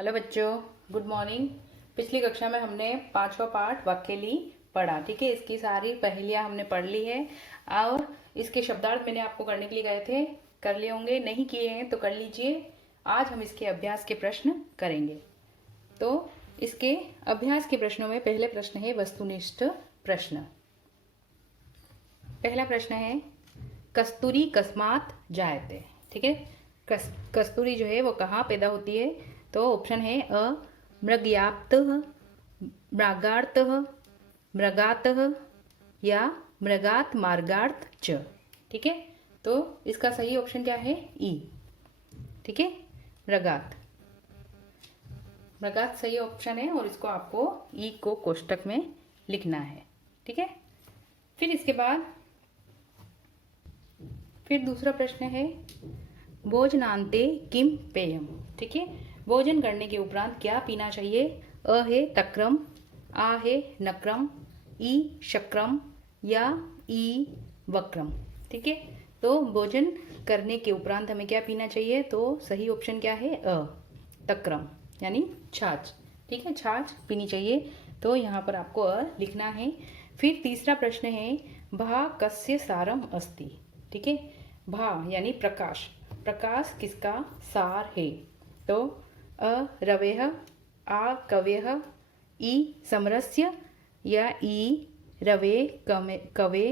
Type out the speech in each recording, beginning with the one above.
Hello बच्चों, good morning. पिछली कक्षा में हमने 5वां पाठ वाक्यली पढ़ा। ठीक है, इसकी सारी पहेलियां हमने पढ़ ली है और इसके शब्दार्थ मैंने आपको करने के लिए गए थे, कर लिए होंगे। नहीं किए हैं तो कर लीजिए। आज हम इसके अभ्यास के प्रश्न करेंगे। तो इसके अभ्यास के प्रश्नों में पहले प्रश्न है वस्तुनिष्ठ प्रश्न। पहला प्रश्न है कस्तूरी कस्मात जायते। ठीक है, कस्तूरी जो है वो कहाँ पैदा होती है? तो ऑप्शन है अ मृगयाप्तः, मृगार्तः, मृगातः या मृगात मार्गार्थ च। ठीक है, तो इसका सही ऑप्शन क्या है? ई। ठीक है, मृगात। मृगात सही ऑप्शन है और इसको आपको ई को कोष्टक में लिखना है। ठीक है, फिर इसके बाद फिर दूसरा प्रश्न है भोजनान्ते किम पेयम। ठीक है, भोजन करने के उपरांत क्या पीना चाहिए? अ है तक्रम, आ है नक्रम, ई शक्रम या ई वक्रम। ठीक है, तो भोजन करने के उपरांत हमें क्या पीना चाहिए? तो सही ऑप्शन क्या है? अ तक्रम यानी छाछ। ठीक है, छाछ पीनी चाहिए। तो यहाँ पर आपको अ लिखना है। फिर तीसरा प्रश्न है भा कस्य सारम अस्ति। ठीक है, भा यानी प्रकाश। प्रकाश किसका सार है? तो अ रवेह, आ कवेह, ई समरस्य या ई रवे कवे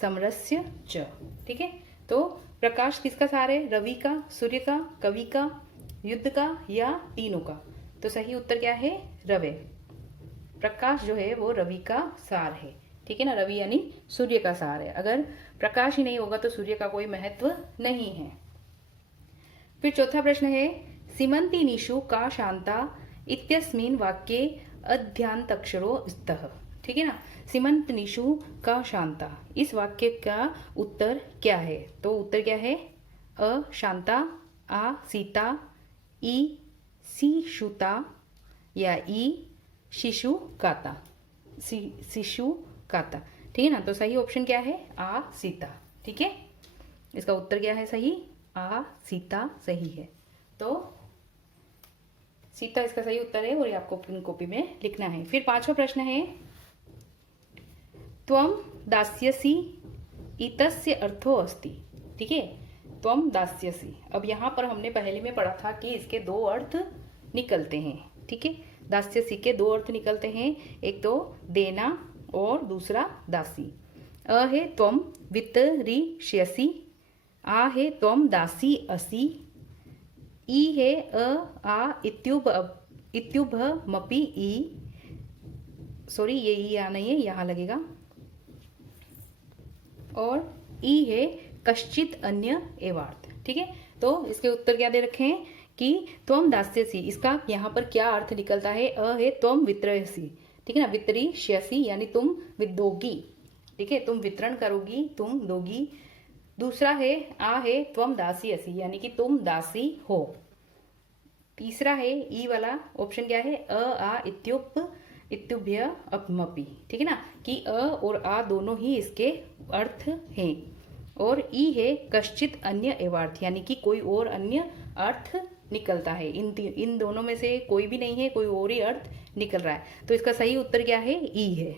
समरस्य च। ठीक है, तो प्रकाश किसका सार है? रवि का, सूर्य का, कवि का, युद्ध का या तीनों का? तो सही उत्तर क्या है? रवे। प्रकाश जो है वो रवि का सार है। ठीक है ना, रवि यानी सूर्य का सार है। अगर प्रकाश ही नहीं होगा तो सूर्य का कोई महत्व नहीं है। फिर चौथा प्रश्न है सीमंती निशु का शांता इत्यस्मिन् वाक्ये अध्यांतक्षरो स्तः। ठीक है ना, सीमंत निशु का शांता, इस वाक्य का उत्तर क्या है? तो उत्तर क्या है? अ शांता, आ सीता, ई शिशुता या ई शिशु काता। शिशु काता। ठीक है ना, तो सही ऑप्शन क्या है? आ सीता। ठीक है, इसका उत्तर क्या है? सही आ सीता सही है। तो सीता इसका सही उत्तर है और ये आपको अपनी कॉपी में लिखना है। फिर पांचवा प्रश्न है त्वम दास्यसि इतस्य अर्थो अस्ति। ठीक है, त्वम दास्यसि। अब यहाँ पर हमने पहले में पढ़ा था कि इसके दो अर्थ निकलते हैं। ठीक है, दास्यसि के दो अर्थ निकलते हैं, एक तो देना और दूसरा दासी। अ है त्वम वितरिष्यसि, आ है त्वम दासी असि, ई है अ आ इत्युभमपि ई। सॉरी, ये ई आ नहीं है, यहाँ लगेगा। और ई है कश्चित अन्य एवार्थ। ठीक है, तो इसके उत्तर क्या दे रखे हैं कि त्वम दास्यसि, इसका यहाँ पर क्या अर्थ निकलता है? अ है त्वम वितरयसि। ठीक है ना, वितरिष्यसि यानी तुम दोगी। ठीक है, तुम वितरण करोगी, तुम दोगी। दूसरा है आ है त्वम दासी असी यानी कि तुम दासी हो। तीसरा है ई वाला ऑप्शन क्या है? अ आ इत्युभ्य अपमपि। ठीक है ना, कि अ और आ दोनों ही इसके अर्थ हैं। और ई है कश्चित अन्य एवार्थ यानी कि कोई और अन्य अर्थ निकलता है। इन दोनों में से कोई भी नहीं है, कोई और ही अर्थ निकल रहा है। तो इसका सही उत्तर क्या है? ई है।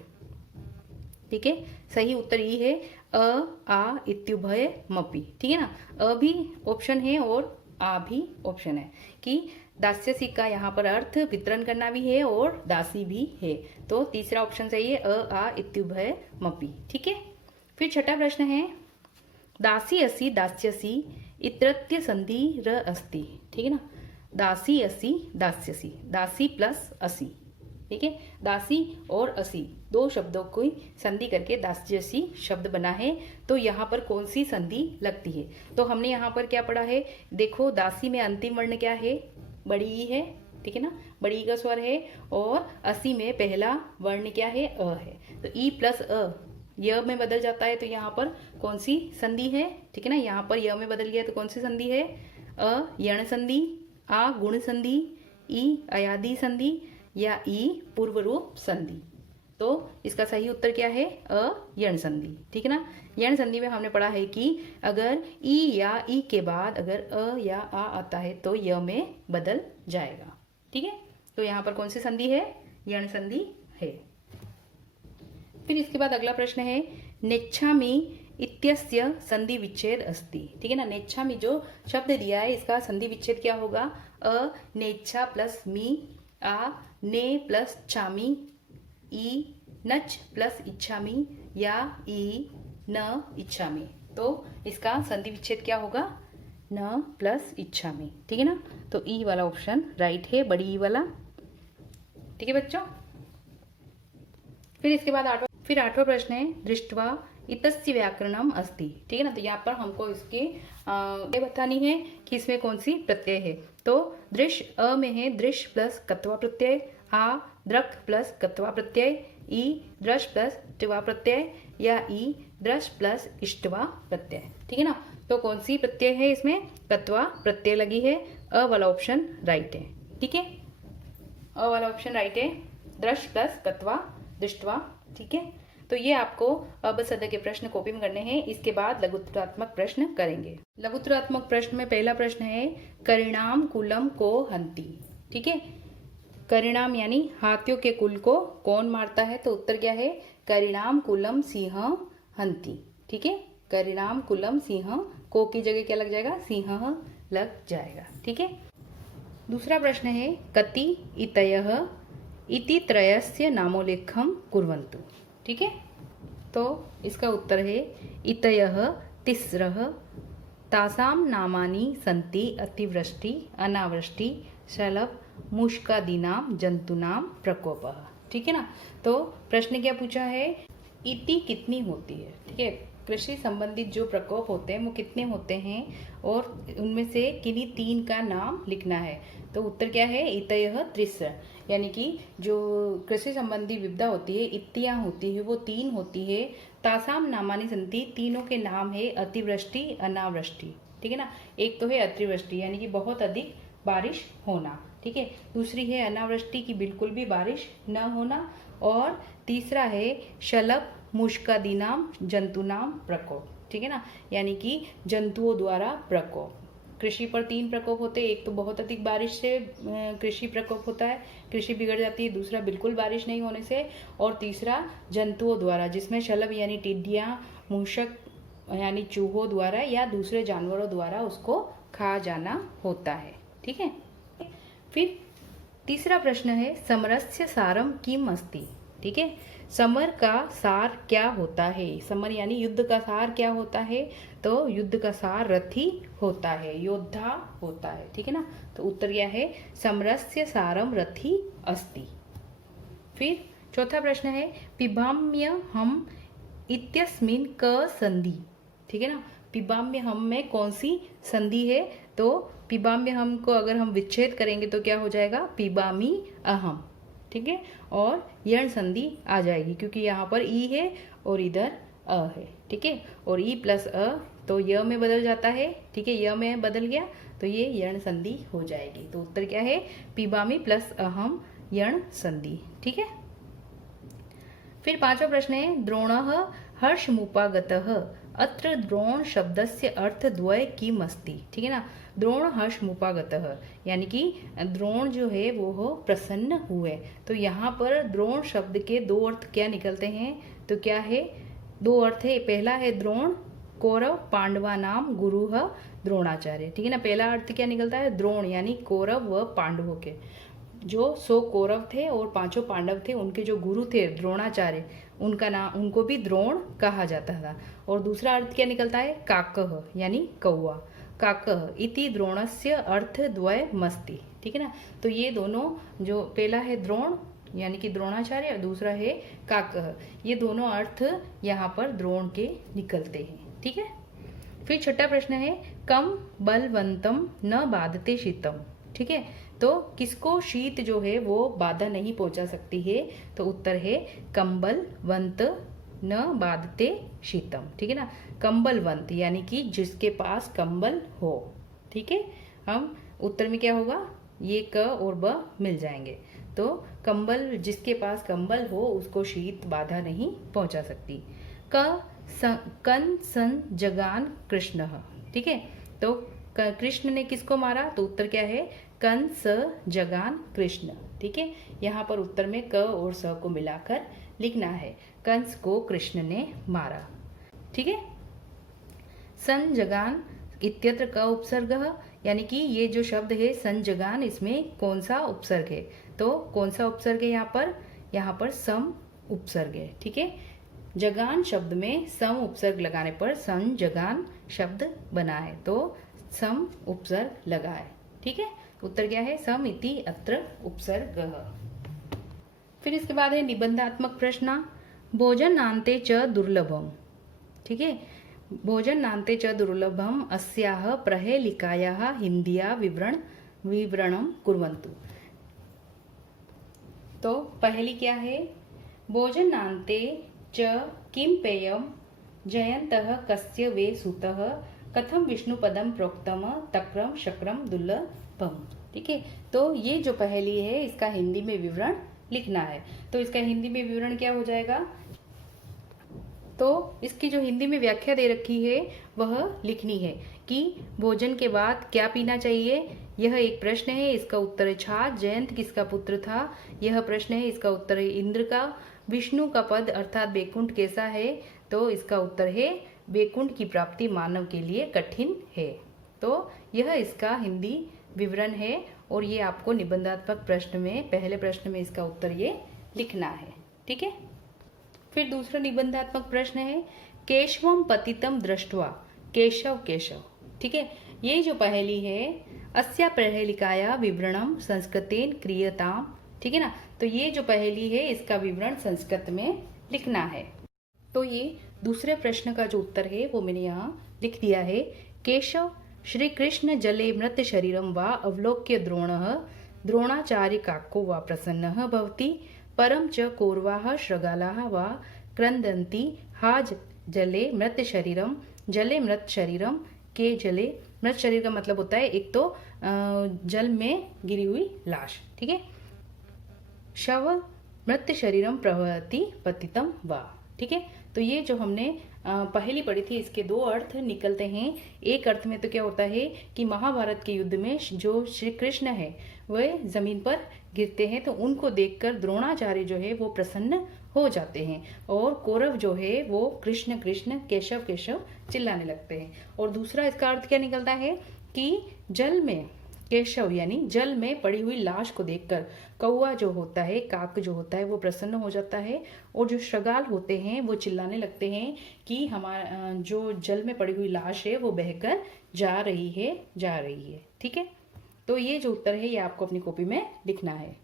ठीक है, सही उत्तर ई है अ आ इत्युभय मपि। ठीक है ना, अ भी ऑप्शन है और आ भी ऑप्शन है कि दास्यसी का यहाँ पर अर्थ वितरण करना भी है और दासी भी है। तो तीसरा ऑप्शन सही है अ आ इत्युभय मपि। ठीक है, फिर छठा प्रश्न है दासी असी दास्यसी इत्रत्य संधि र अस्ति। ठीक है ना, दासी असी दास्यसी, दासी प्लस असी। ठीक है, दासी और असी दो शब्दों को संधि करके दास्यसी शब्द बना है। तो यहाँ पर कौन सी संधि लगती है? तो हमने यहाँ पर क्या पढ़ा है? देखो, दासी में अंतिम वर्ण क्या है? बड़ी ई है। ठीक है ना, बड़ी ई का स्वर है। और असी में पहला वर्ण क्या है? अ है। तो ई प्लस अ य में बदल जाता है। तो यहाँ पर कौन सी संधि है? ठीक है ना, यहाँ पर य में बदल गया तो कौन सी संधि है? अ यण संधि, आ गुण संधि, ई अयादि संधि या ई पूर्व रूप संधि। तो इसका सही उत्तर क्या है? अ यण संधि। ठीक है ना, यण संधि में हमने पढ़ा है कि अगर ई या ई के बाद अगर अ या आ आता है तो य में बदल जाएगा। ठीक है, तो यहाँ पर कौन सी संधि है? यण संधि है। फिर इसके बाद अगला प्रश्न है नेच्छामि इत्यस्य संधि विच्छेद अस्ति। ठीक है ना, नेच्छामि जो शब्द दिया है इसका संधि विच्छेद क्या होगा? अ नेच्छा प्लस मी, आ ने प्लस छामी, ई नच प्लस इच्छामी, या ई न इच्छामी। तो इसका संधि विच्छेद क्या होगा? न प्लस इच्छामी। ठीक है ना, तो ई वाला ऑप्शन राइट है, बड़ी ई वाला। ठीक है बच्चों। फिर इसके बाद आठवां प्रश्न है दृष्ट्वा इतस्य व्याकरणम अस्ति। ठीक है ना, तो यहाँ पर हमको इसकी ये बतानी है कि इसमें कौन सी प्रत्यय है। तो दृश्य अ में है दृश्य प्लस कत्वा प्रत्यय, आ द्रक प्लस कत्वा प्रत्यय, ई दृश प्लस टिवा प्रत्यय, या ई दृश प्लस इष्टवा प्रत्यय। ठीक है ना, तो कौन सी प्रत्यय है इसमें? कत्वा प्रत्यय लगी है, अ वाला ऑप्शन राइट है। ठीक है, अ वाला ऑप्शन राइट है, दृश प्लस कत्वा दृष्टवा। ठीक है, तो ये आपको अब सद के प्रश्न कॉपी में करने हैं। इसके बाद लघुत्तरात्मक प्रश्न करेंगे। लघुत्तरात्मक प्रश्न में पहला प्रश्न है करिणाम कुलम को हंती। ठीक है, करिणाम यानी हाथियों के कुल को कौन मारता है? तो उत्तर क्या है? करिणाम कुलम सिंह हंती। ठीक है, करिणाम कुलम सिंह, को की जगह क्या लग जाएगा? सिंह लग जाएगा। ठीक है, दूसरा प्रश्न है कति इतयः इति त्रयस्य नामोल्लेखम कुर्वन्तु। ठीक है, तो इसका उत्तर है इतयः तिस्रः तासाम नामानि सन्ति अतिवृष्टि अनावृष्टि शलभ मुष्कादीनाम जंतुनाम प्रकोपः। ठीक है ना, तो प्रश्न क्या पूछा है? इति कितनी होती है? ठीक है, कृषि संबंधित जो प्रकोप होते हैं वो कितने होते हैं और उनमें से किन्हीं 3 का नाम लिखना है। तो उत्तर क्या है? इतयः त्रिस्र, यानी कि जो कृषि संबंधी विपदा होती है, इत्तियां होती है, वो 3 होती है। तासाम नामानि संति, तीनों के नाम है अतिवृष्टि अनावृष्टि। ठीक है ना, एक तो है अतिवृष्टि यानी कि बहुत अधिक बारिश होना। ठीक है, दूसरी है अनावृष्टि की बिल्कुल भी बारिश न होना, और तीसरा है शलभ मुष्कादीनाम जंतुनाम प्रकोप। ठीक है ना, यानी कि जंतुओं द्वारा प्रकोप। कृषि पर 3 प्रकोप होते हैं, एक तो बहुत अधिक बारिश से कृषि प्रकोप होता है, कृषि बिगड़ जाती है। दूसरा बिल्कुल बारिश नहीं होने से, और तीसरा जंतुओं द्वारा, जिसमें शलभ यानी टिड्डियाँ, मूषक यानी चूहों द्वारा या दूसरे जानवरों द्वारा उसको खा जाना होता है। ठीक है, फिर तीसरा प्रश्न है समरस्य सारम किम अस्ति। ठीक है, समर का सार क्या होता है? समर यानी युद्ध का सार क्या होता है? तो युद्ध का सार रथी होता है, योद्धा होता है। ठीक है ना, तो उत्तर क्या है? समरस्य सारम रथी अस्ति। फिर चौथा प्रश्न है पिबाम्य हम इत्यस्मिन् क संधि। ठीक है ना, पिबाम्य हम में कौन सी संधि है? तो पिबाम्य हम को अगर हम विच्छेद करेंगे तो क्या हो जाएगा? पिबामी अहम। ठीक है, और यण संधि आ जाएगी क्योंकि यहाँ पर ई है और इधर अ है। ठीक है, और ई प्लस अ तो य में बदल जाता है। ठीक है, य में बदल गया तो ये यण संधि हो जाएगी। तो उत्तर क्या है? पिबामी प्लस अहम यण संधि। ठीक है, फिर पांचवा प्रश्न है द्रोणः हर्षमुपागतः अत्र द्रोण शब्दस्य अर्थ द्वय किम अस्ति। ठीक है ना, द्रोण हर्षमुपागतः यानी कि द्रोण जो है वो हो प्रसन्न हुए। तो यहाँ पर द्रोण शब्द के 2 अर्थ क्या निकलते हैं? तो क्या है? 2 अर्थ है। पहला है द्रोण कौरव पांडवा नाम गुरु द्रोणाचार्य। ठीक है ना, पहला अर्थ क्या निकलता है? द्रोण यानी कौरव व पांडवों के जो 100 कौरव थे और 5 पांडव थे, उनके जो गुरु थे द्रोणाचार्य, उनका नाम, उनको भी द्रोण कहा जाता था। और दूसरा अर्थ क्या निकलता है? काकः यानी कौआ। काकः इति द्रोणस्य अर्थ द्वय मस्ति। ठीक है ना, तो ये दोनों जो पहला है द्रोण यानी कि द्रोणाचार्य और दूसरा है काकः, ये दोनों अर्थ यहाँ पर द्रोण के निकलते हैं। ठीक है, फिर छठा प्रश्न है कम बलवंतम न बाधते शीतम। ठीक है, तो किसको शीत जो है वो बाधा नहीं पहुंचा सकती है? तो उत्तर है कंबलवंत न बाधते शीतम। ठीक है ना, कंबलवंत यानी कि जिसके पास कंबल हो। ठीक है, हम उत्तर में क्या होगा? ये क और ब मिल जाएंगे। तो कंबल, जिसके पास कंबल हो उसको शीत बाधा नहीं पहुंचा सकती। कन सन जगान कृष्ण। ठीक है, तो कृष्ण ने किसको मारा? तो उत्तर क्या है? कंस जगान कृष्ण। ठीक है, यहाँ पर उत्तर में क और स को मिलाकर लिखना है, कंस को कृष्ण ने मारा। ठीक है, संजगान इत्यत्र क उपसर्ग, यानी कि ये जो शब्द है संजगान, इसमें कौन सा उपसर्ग है? तो कौन सा उपसर्ग है यहाँ पर सम उपसर्ग है। ठीक है, जगान शब्द में सम उपसर्ग लगाने पर संजगान शब्द बना है, तो सम उपसर्ग लगा है। ठीक है, उत्तर क्या है? सम इति अत्र उपसर्गः। फिर इसके बाद है निबंधात्मक प्रश्न, भोजनान्ते च दुर्लभम। ठीक है, भोजनान्ते च दुर्लभम अस्याः प्रहेलिकायाः हिंदीया विवरणं कुर्वन्तु। तो पहली क्या है? भोजनान्ते च किं पेयं जयन्तः कस्य वे सुतः कथम विष्णुपदम प्रोक्तम तक्रम शक्रम दुर्लभम। ठीक है, तो ये जो पहली है इसका हिंदी में विवरण लिखना है। तो इसका हिंदी में विवरण क्या हो जाएगा? तो इसकी जो हिंदी में व्याख्या दे रखी है वह लिखनी है कि भोजन के बाद क्या पीना चाहिए। यह एक प्रश्न है, इसका उत्तर है छाछ। जयंत किसका पुत्र था? यह प्रश्न है, इसका उत्तर है इंद्र का। विष्णु का पद अर्थात बैकुंठ कैसा है? तो इसका उत्तर है बैकुंठ की प्राप्ति मानव के लिए कठिन है। तो यह इसका हिंदी विवरण है और ये आपको निबंधात्मक प्रश्न में पहले प्रश्न में इसका उत्तर ये लिखना है। ठीक है, फिर दूसरा निबंधात्मक प्रश्न है, केशवम पतितम दृष्ट्वा केशव केशव। ठीक है, ये जो पहेली है, अस्या प्रहेलिकाया विवरणम संस्कृतेन क्रियताम। ठीक है ना, तो ये जो पहेली है इसका विवरण संस्कृत में लिखना है। तो ये दूसरे प्रश्न का जो उत्तर है वो मैंने यहाँ लिख दिया है। केशव श्री कृष्ण जले मृत शरीरम वा अवलोक्य द्रोणाचार्य काको वा प्रसन्नः भवति परम च कौरवाः श्रगालाः वा क्रंदन्ति हा जले मृत शरीरम। जले मृत शरीरम के जले मृत शरीर का मतलब होता है एक तो जल में गिरी हुई लाश। ठीक है, शव मृत शरीरम प्रवहति पतितम वा। ठीक है, तो ये जो हमने पहली पढ़ी थी इसके दो अर्थ निकलते हैं। एक अर्थ में तो क्या होता है कि महाभारत के युद्ध में जो श्री कृष्ण है वह जमीन पर गिरते हैं तो उनको देखकर द्रोणाचार्य जो है वो प्रसन्न हो जाते हैं और कौरव जो है वो कृष्ण कृष्ण केशव केशव चिल्लाने लगते हैं। और दूसरा इसका अर्थ क्या निकलता है कि जल में केशव यानी जल में पड़ी हुई लाश को देखकर कौवा जो होता है, काक जो होता है वो प्रसन्न हो जाता है और जो श्रगाल होते हैं वो चिल्लाने लगते हैं कि हमारा जो जल में पड़ी हुई लाश है वो बहकर जा रही है। ठीक है, तो ये जो उत्तर है ये आपको अपनी कॉपी में लिखना है।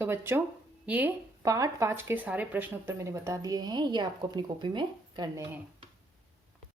तो बच्चों ये पार्ट 5 के सारे प्रश्न उत्तर मैंने बता दिए हैं, ये आपको अपनी कॉपी में करने हैं।